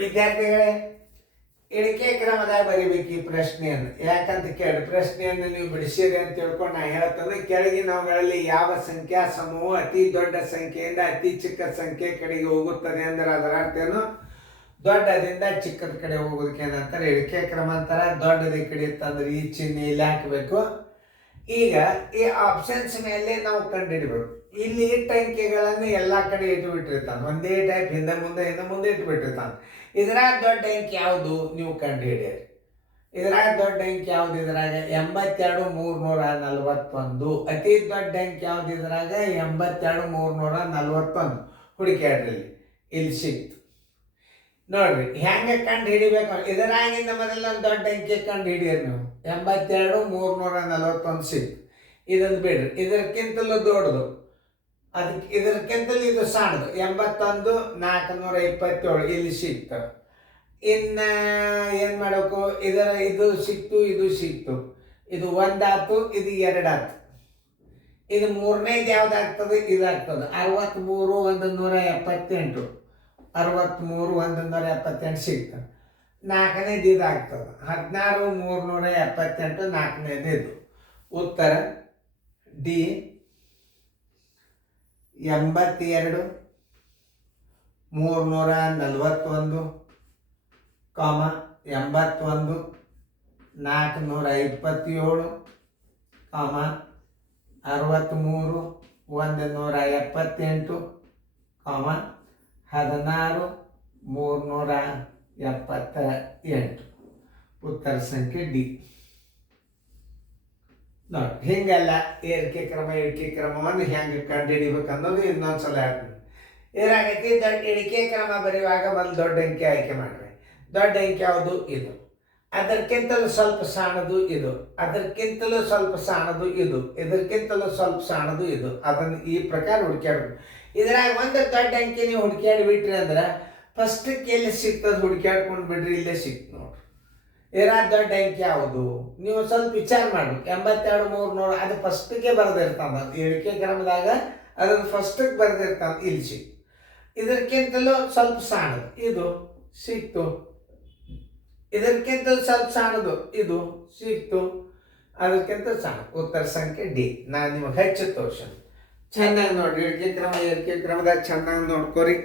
ವಿದ್ಯಾರ್ಥಿಗಳೇ, ಇಳಿಕೆ ಕ್ರಮದಾಗ ಬರಿಬೇಕು ಈ ಪ್ರಶ್ನೆಯನ್ನು. ಯಾಕಂತ ಕೇಳಿ, ಪ್ರಶ್ನೆಯನ್ನು ನೀವು ಬಿಡಿಸಿರಿ ಅಂತ ತಿಳ್ಕೊಂಡು ನಾ ಹೇಳ್ತೇನೆ. ಕೆಳಗಿನವುಗಳಲ್ಲಿ ಯಾವ ಸಂಖ್ಯಾ ಸಮೂಹ ಅತಿ ದೊಡ್ಡ ಸಂಖ್ಯೆಯಿಂದ ಅತಿ ಚಿಕ್ಕ ಸಂಖ್ಯೆ ಕಡೆಗೆ ಹೋಗುತ್ತದೆ ಅಂದ್ರೆ ಅದರ ಅರ್ಥ ಏನು? ದೊಡ್ಡದಿಂದ ಚಿಕ್ಕದ ಕಡೆ ಹೋಗೋದಕ್ಕೆ ಏನಂತಾರೆ? ಇಳಿಕೆ ಕ್ರಮ ಅಂತಾರೆ. ದೊಡ್ಡದ ಕಡೆ ಇತ್ತಂದ್ರೆ ಈ ಚಿಹ್ನೆ ಇಲ್ಲಿ ಹಾಕಬೇಕು. ಈಗ ಈ ಆಪ್ಷನ್ಸ್ ಮೇಲೆ ನಾವು ಕಂಡುಹಿಡಬೇಕು. ಇಲ್ಲಿ ಇಟ್ಟ ಅಂಕೆಗಳನ್ನು ಎಲ್ಲ ಕಡೆ ಇಟ್ಟುಬಿಟ್ಟಿರ್ತಾನೆ. ಒಂದೇ ಟೈಪ್ ಹಿಂದೆ ಮುಂದೆ ಇಟ್ಬಿಟ್ಟಿರ್ತಾನೆ. ಇದ್ರಾಗ ದೊಡ್ಡ ಅಂಕೆ ಯಾವುದು ನೀವು ಕಂಡುಹಿಡಿಯಿರಿ. ಇದ್ರಾಗ ದೊಡ್ಡ ಅಂಕೆ ಯಾವ್ದು? ಇದ್ರಾಗ 82,341. ಅತಿ ದೊಡ್ಡ ಅಂಕೆ ಯಾವ್ದು? ಇದ್ರಾಗ 82,341. ಹುಡುಕ್ಯಾಡ್ರಿ, ಇಲ್ಲಿ ಸಿಕ್ತು ನೋಡ್ರಿ. ಹೆಂಗೆ ಕಂಡು ಹಿಡಿಬೇಕು? ಇದರಾಗಿಂದ ಮೊದಲ ದೊಡ್ಡ ಅಂಕೆ ಕಂಡು ಹಿಡಿಯಿರಿ ನೀವು. 82,341 ಸಿಕ್ತು. ಇದನ್ನು ಬಿಡ್ರಿ, ಇದಕ್ಕಿಂತಲೂ ದೊಡ್ಡದು, ಅದಕ್ಕೆ ಇದಕ್ಕಿಂತಲೂ ಇದು ಸಣ್ಣದು 81,427 ಇಲ್ಲಿ ಸಿಕ್ತು. ಇನ್ನು ಏನು ಮಾಡಬೇಕು? ಇದು ಸಿಕ್ತು, ಇದು ಸಿಕ್ತು. ಇದು ಒಂದಾಯ್ತು, ಇದು ಎರಡಾಯ್ತು. ಇದು ಮೂರನೇದು ಯಾವ್ದಾಗ್ತದೆ? ಇದಾಗ್ತದೆ. 63,178. 63,178 ಸಿಗ್ತದೆ. ನಾಲ್ಕನೇದು ಇದಾಗ್ತದೆ. 16,378 ನಾಲ್ಕನೇದು ಇದು. ಉತ್ತರ ಡಿ 82,341, 81,427, 63,178, 16,378. ಉತ್ತರ ಸಂಖ್ಯೆ ಡಿ. ನೋಡಿ, ಹಿಂಗೆಲ್ಲ ಇಳಿಕೆ ಕ್ರಮವನ್ನು ಹೆಂಗೆ ಕಂಡುಹಿಡಿಬೇಕು ಅನ್ನೋದು ಇನ್ನೊಂದ್ಸಲ ಹೇಳ್ತೀನಿ. ಇದಾಗೈತಿ. ಇಳಿಕೆ ಕ್ರಮ ಬರೆಯುವಾಗ ಒಂದು ದೊಡ್ಡ ಅಂಕೆ ಆಯ್ಕೆ ಮಾಡ್ರಿ. ದೊಡ್ಡ ಅಂಕೆ ಯಾವುದು? ಇದು. ಅದಕ್ಕಿಂತಲೂ ಸ್ವಲ್ಪ ಸಣ್ಣದು ಇದು. ಅದಕ್ಕಿಂತಲೂ ಸ್ವಲ್ಪ ಸಣ್ಣದು ಇದು. ಇದಕ್ಕಿಂತಲೂ ಸ್ವಲ್ಪ ಸಣ್ಣದು ಇದು. ಅದನ್ನು ಈ ಪ್ರಕಾರ ಹುಡುಕ್ಯಾಡ್ಬೇಕು. ಇದ್ರಾಗ ಒಂದು ದೊಡ್ಡ ಅಂಕೆ ನೀವು ಹುಡುಕ್ಯಾಡಿ ಬಿಟ್ರಿ ಅಂದ್ರೆ ಫಸ್ಟಕ್ಕೆ ಎಲ್ಲಿ ಸಿಗ್ತದೆ ಹುಡುಕ್ಯಾಡ್ಕೊಂಡು ಬಿಡ್ರಿ, ಇಲ್ಲೇ ಸಿಕ್ತು ನೋಡ್ರಿ. ಇದ್ರಾಗ ದೊಡ್ಡ ಅಂಕೆ ಯಾವುದು? ನೀವು ಸ್ವಲ್ಪ ವಿಚಾರ ಮಾಡ್ಬೇಕು. 82,300 ಅದು ಫಸ್ಟಿಗೆ ಬರೆದಿರ್ತಾನೆ. ಅದು ಇಳಿಕೆ ಕ್ರಮದಾಗ ಅದನ್ನು ಫಸ್ಟಿಗೆ ಬರೆದಿರ್ತಾನೆ, ಇಲ್ಲಿ ಸಿಕ್ತು. ಇದಕ್ಕಿಂತಲೂ ಸ್ವಲ್ಪ ಸಣ್ಣದು ಇದು ಸಿಕ್ತು. ಇದಕ್ಕಿಂತಲೂ ಸ್ವಲ್ಪ ಸಣ್ಣದು ಇದು ಸಿಕ್ತು. ಅದಕ್ಕಿಂತ ಸಣ್ಣ. ಉತ್ತರ ಸಂಖ್ಯೆ ಡಿ. ನಾನು ನಿಮಗೆ ಹೆಚ್ಚು ತೋರ್ಸೋಣ. ಚೆನ್ನಾಗಿ ನೋಡ್ರಿ. ಇಳಿಕೆ ಕ್ರಮದಾಗ ಚೆನ್ನಾಗಿ ನೋಡ್ಕೊರಿ.